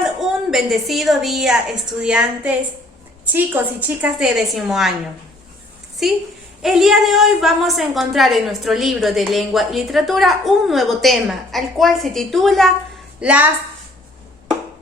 Tengan un bendecido día, estudiantes, chicos y chicas de 10º año. ¿Sí? El día de hoy vamos a encontrar en nuestro libro de lengua y literatura un nuevo tema, al cual se titula las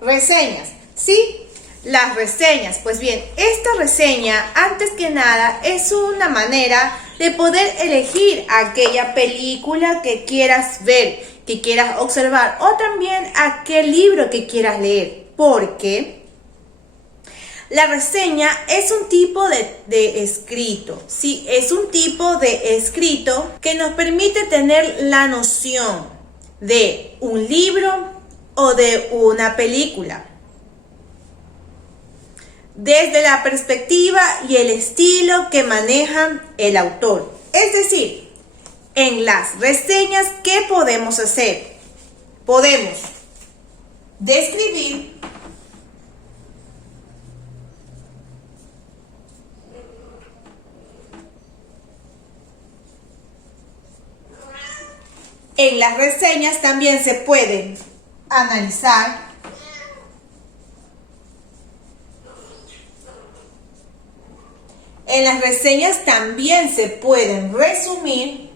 reseñas. ¿Sí? Las reseñas. Pues bien, esta reseña, antes que nada, es una manera de poder elegir aquella película que quieras ver, que quieras observar, o también aquel libro que quieras leer, porque la reseña es un tipo de escrito, ¿sí? Es un tipo de escrito que nos permite tener la noción de un libro o de una película, desde la perspectiva y el estilo que maneja el autor. Es decir, en las reseñas, ¿qué podemos hacer? Podemos describir en las reseñas también se pueden analizar, en las reseñas también se pueden resumir,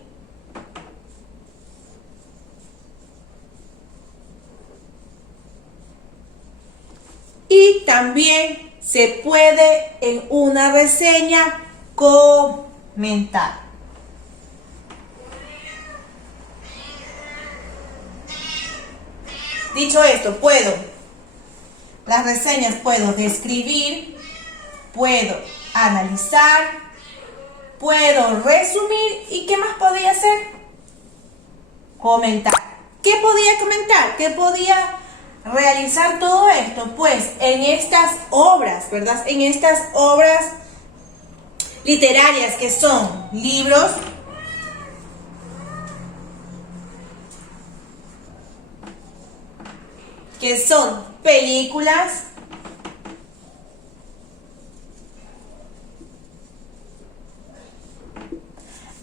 y también se puede en una reseña comentar. Dicho esto, las reseñas puedo describir, puedo analizar, puedo resumir, ¿y qué más podía hacer? Comentar. ¿Qué podía comentar? ¿Qué podía realizar todo esto? Pues en estas obras, ¿verdad? En estas obras literarias que son libros, que son películas,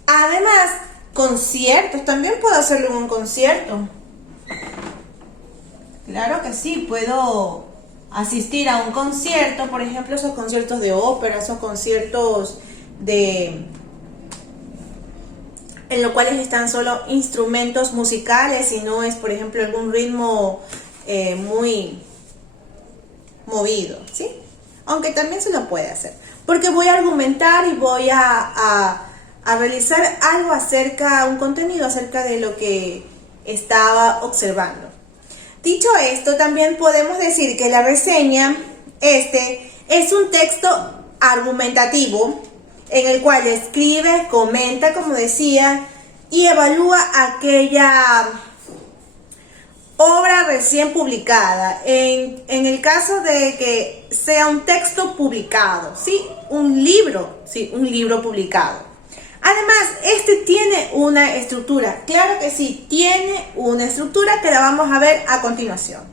además conciertos, también puedo hacerlo en un concierto. Claro que sí, puedo asistir a un concierto, por ejemplo, esos conciertos de ópera, esos conciertos en los cuales están solo instrumentos musicales y no es, por ejemplo, algún ritmo muy movido, ¿sí? Aunque también se lo puede hacer, porque voy a argumentar y voy a realizar algo un contenido acerca de lo que estaba observando. Dicho esto, también podemos decir que la reseña es un texto argumentativo en el cual escribe, comenta, como decía, y evalúa aquella obra recién publicada. En el caso de que sea un texto publicado, ¿sí? Un libro publicado. Además, tiene una estructura. Claro que sí, tiene una estructura que la vamos a ver a continuación.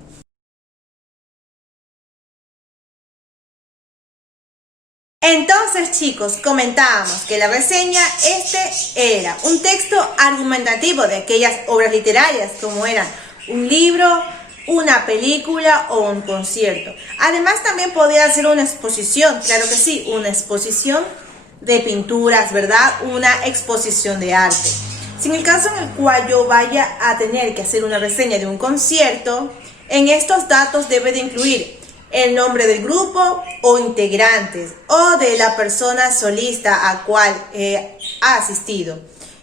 Entonces, chicos, comentábamos que la reseña era un texto argumentativo de aquellas obras literarias como eran un libro, una película o un concierto. Además, también podía ser una exposición, claro que sí, una exposición de pinturas, ¿verdad? Una exposición de arte. Si en el caso en el cual yo vaya a tener que hacer una reseña de un concierto, en estos datos debe de incluir el nombre del grupo o integrantes o de la persona solista a cual ha asistido,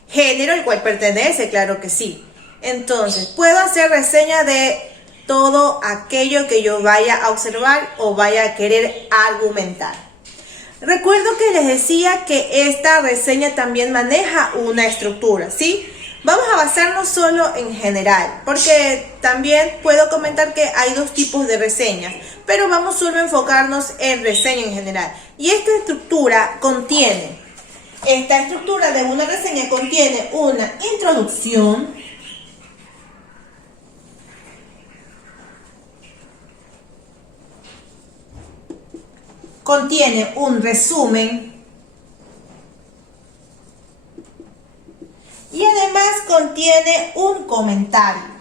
género al cual pertenece, claro que sí. Entonces, puedo hacer reseña de todo aquello que yo vaya a observar o vaya a querer argumentar. Recuerdo que les decía que esta reseña también maneja una estructura, ¿sí? Vamos a basarnos solo en general, porque también puedo comentar que hay dos tipos de reseñas, pero vamos solo a enfocarnos en reseña en general. Y esta estructura de una reseña contiene una introducción, contiene un resumen y además contiene un comentario.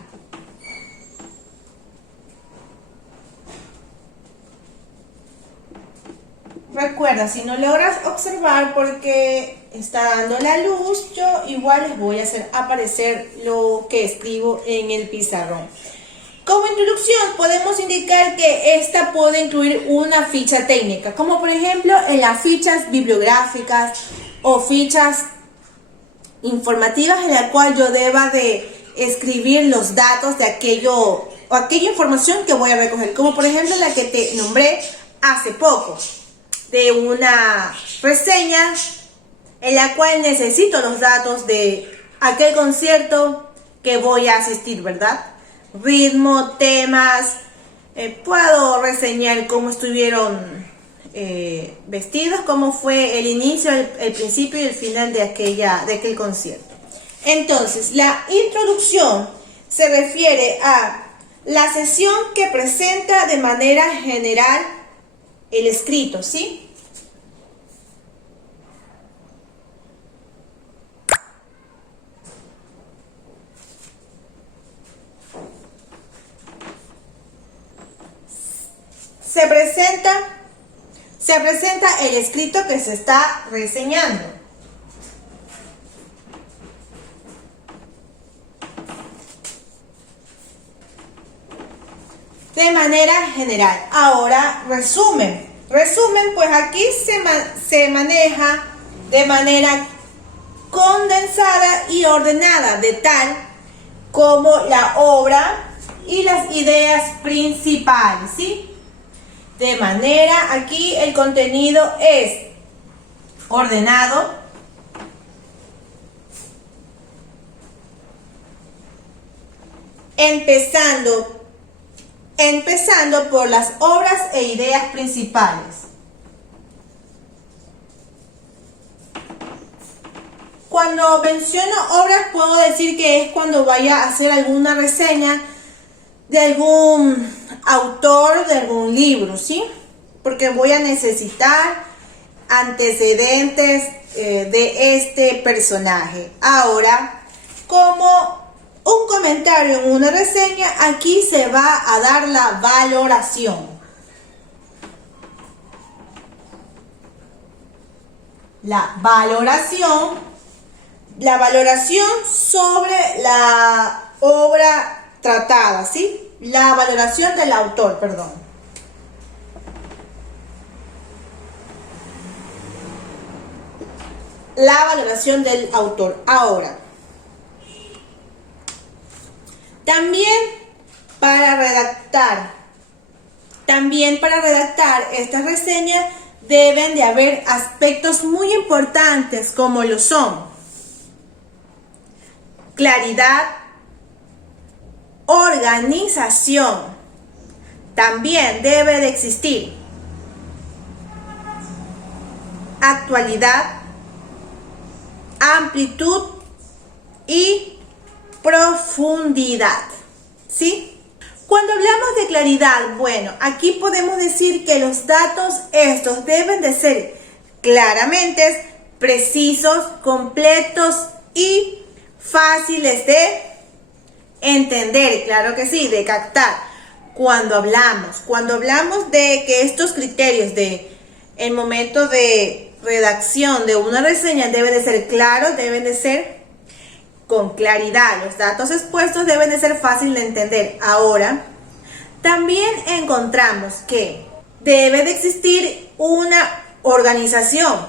recuerda, si no logras observar porque está dando la luz, yo igual les voy a hacer aparecer lo que escribo en el pizarrón. Como introducción podemos indicar que esta puede incluir una ficha técnica, como por ejemplo en las fichas bibliográficas o fichas informativas en la cual yo deba de escribir los datos de aquello o aquella información que voy a recoger, como por ejemplo la que te nombré hace poco, de una reseña en la cual necesito los datos de aquel concierto que voy a asistir, ¿verdad? Ritmo, temas, puedo reseñar cómo estuvieron vestidos, cómo fue el inicio, el principio y el final de aquel concierto. Entonces, la introducción se refiere a la sesión que presenta de manera general el escrito, ¿sí? Se presenta el escrito que se está reseñando. De manera general. Ahora, resumen. Resumen, pues aquí se maneja de manera condensada y ordenada, de tal como la obra y las ideas principales, ¿sí? De manera, aquí el contenido es ordenado, empezando por las obras e ideas principales. Cuando menciono obras, puedo decir que es cuando vaya a hacer alguna reseña de algún autor, de algún libro, ¿sí? Porque voy a necesitar antecedentes de este personaje. Ahora, como un comentario en una reseña, aquí se va a dar la valoración. La valoración sobre la obra tratada, ¿sí? La valoración del autor, perdón. La valoración del autor. Ahora, también para redactar esta reseña deben de haber aspectos muy importantes como lo son claridad, organización, también debe de existir actualidad, amplitud y profundidad, ¿sí? Cuando hablamos de claridad, bueno, aquí podemos decir que los datos estos deben de ser claramente precisos, completos y fáciles de entender, claro que sí, de captar. Cuando hablamos de que estos criterios de el momento de redacción de una reseña deben de ser claros, deben de ser con claridad, los datos expuestos deben de ser fáciles de entender. Ahora, también encontramos que debe de existir una organización.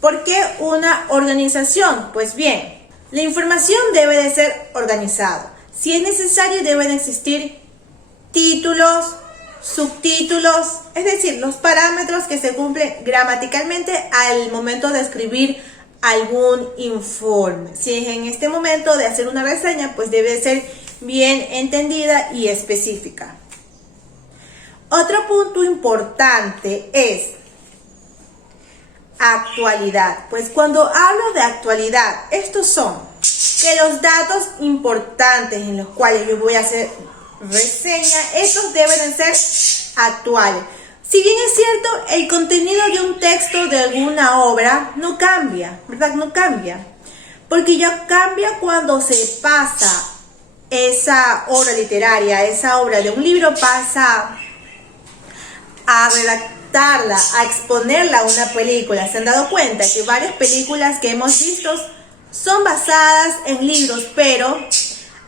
¿Por qué una organización? Pues bien, la información debe de ser organizada. Si es necesario, deben existir títulos, subtítulos, es decir, los parámetros que se cumplen gramaticalmente al momento de escribir algún informe. Si es en este momento de hacer una reseña, pues debe ser bien entendida y específica. Otro punto importante es actualidad. Pues cuando hablo de actualidad, estos son que los datos importantes en los cuales yo voy a hacer reseña, estos deben de ser actuales. Si bien es cierto, el contenido de un texto de alguna obra no cambia, ¿verdad? No cambia, porque ya cambia cuando se pasa esa obra literaria, esa obra de un libro pasa adaptarla, a exponerla a una película. ¿Se han dado cuenta que varias películas que hemos visto son basadas en libros, pero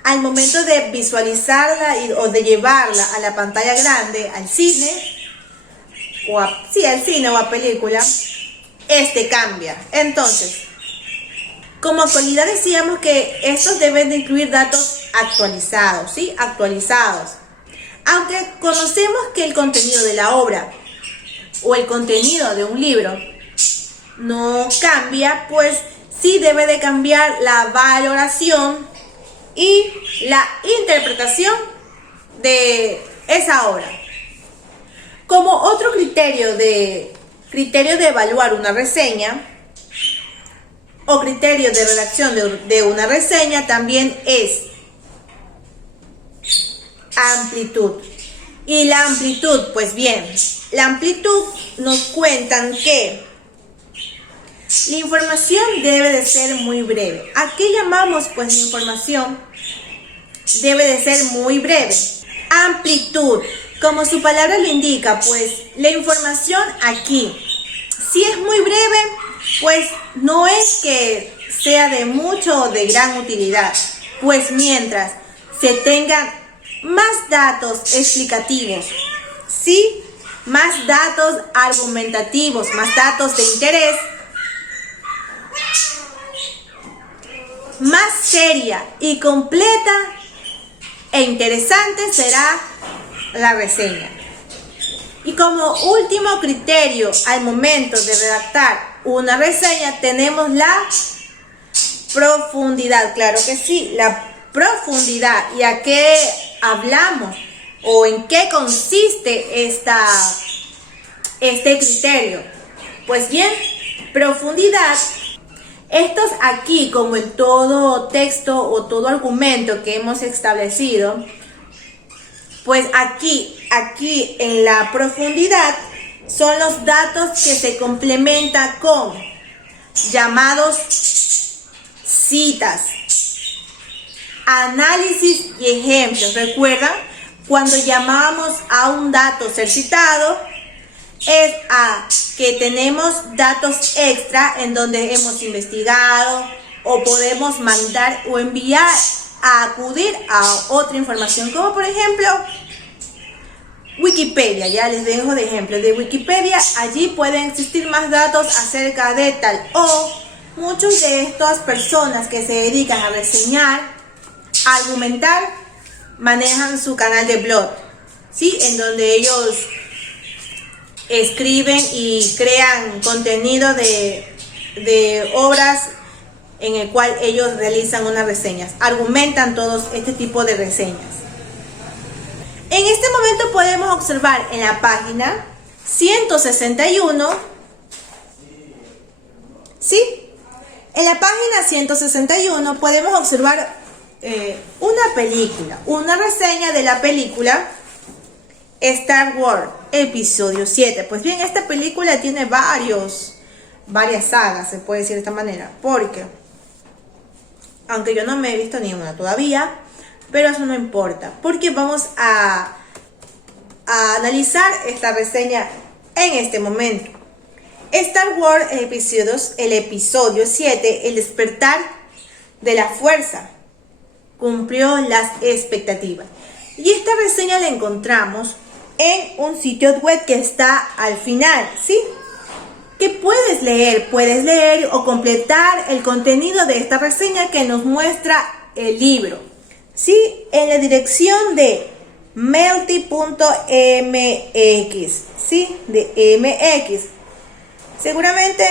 al momento de visualizarla o de llevarla a la pantalla grande, al cine, al cine o a película, cambia? Entonces, como actualidad decíamos que estos deben de incluir datos actualizados, ¿sí? Actualizados. Aunque conocemos que el contenido de la obra o el contenido de un libro no cambia, pues sí debe de cambiar la valoración y la interpretación de esa obra. Como otro criterio de evaluar una reseña o criterio de redacción de una reseña también es amplitud. Y la amplitud, pues bien, la amplitud nos cuentan que la información debe de ser muy breve. ¿A qué llamamos? Pues la información debe de ser muy breve. Amplitud, como su palabra lo indica, pues la información aquí, si es muy breve, pues no es que sea de mucho o de gran utilidad, pues mientras se tengan más datos explicativos, ¿sí? Más datos argumentativos, más datos de interés, más seria y completa e interesante será la reseña. Y como último criterio al momento de redactar una reseña tenemos la profundidad. Claro que sí, la profundidad. ¿Y a qué hablamos? ¿O en qué consiste este criterio? Pues bien, profundidad. Estos aquí, como en todo texto o todo argumento que hemos establecido, pues aquí en la profundidad son los datos que se complementan con llamados citas, análisis y ejemplos. ¿Recuerdan? Cuando llamábamos a un dato ser citado, es a que tenemos datos extra en donde hemos investigado o podemos mandar o enviar a acudir a otra información, como por ejemplo Wikipedia. Ya les dejo de ejemplo de Wikipedia. Allí pueden existir más datos acerca de tal, o muchos de estas personas que se dedican a reseñar, a argumentar, manejan su canal de blog, ¿sí? En donde ellos escriben y crean contenido de obras en el cual ellos realizan unas reseñas, argumentan todos este tipo de reseñas. En este momento podemos observar en la página 161, ¿sí? En la página 161 podemos observar una película, una reseña de la película Star Wars, episodio 7. Pues bien, esta película tiene varias sagas, se puede decir de esta manera, porque aunque yo no me he visto ni una todavía, pero eso no importa, porque vamos a analizar esta reseña en este momento. Star Wars, el episodio 7, el despertar de la fuerza, cumplió las expectativas. Y esta reseña la encontramos en un sitio web que está al final, ¿sí? Que puedes leer o completar el contenido de esta reseña que nos muestra el libro, ¿sí? En la dirección de melty.mx, ¿sí? De MX. Seguramente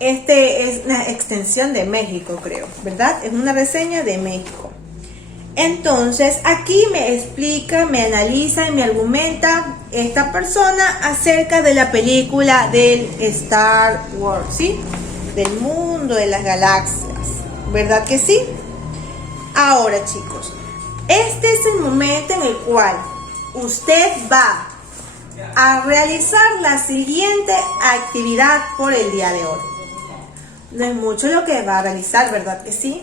es una extensión de México, creo, ¿verdad? Es una reseña de México. Entonces, aquí me explica, me analiza y me argumenta esta persona acerca de la película del Star Wars, ¿sí? Del mundo de las galaxias, ¿verdad que sí? Ahora, chicos, este es el momento en el cual usted va a realizar la siguiente actividad por el día de hoy. No es mucho lo que va a realizar, ¿verdad que sí?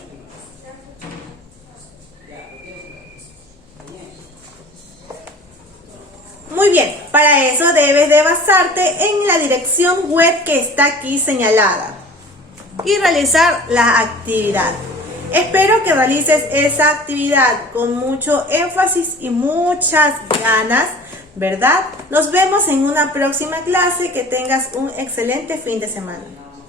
Muy Muy bien, para eso debes de basarte en la dirección web que está aquí señalada y realizar la actividad. Espero que realices esa actividad con mucho énfasis y muchas ganas, ¿verdad? Nos vemos en una próxima clase. Que tengas un excelente fin de semana.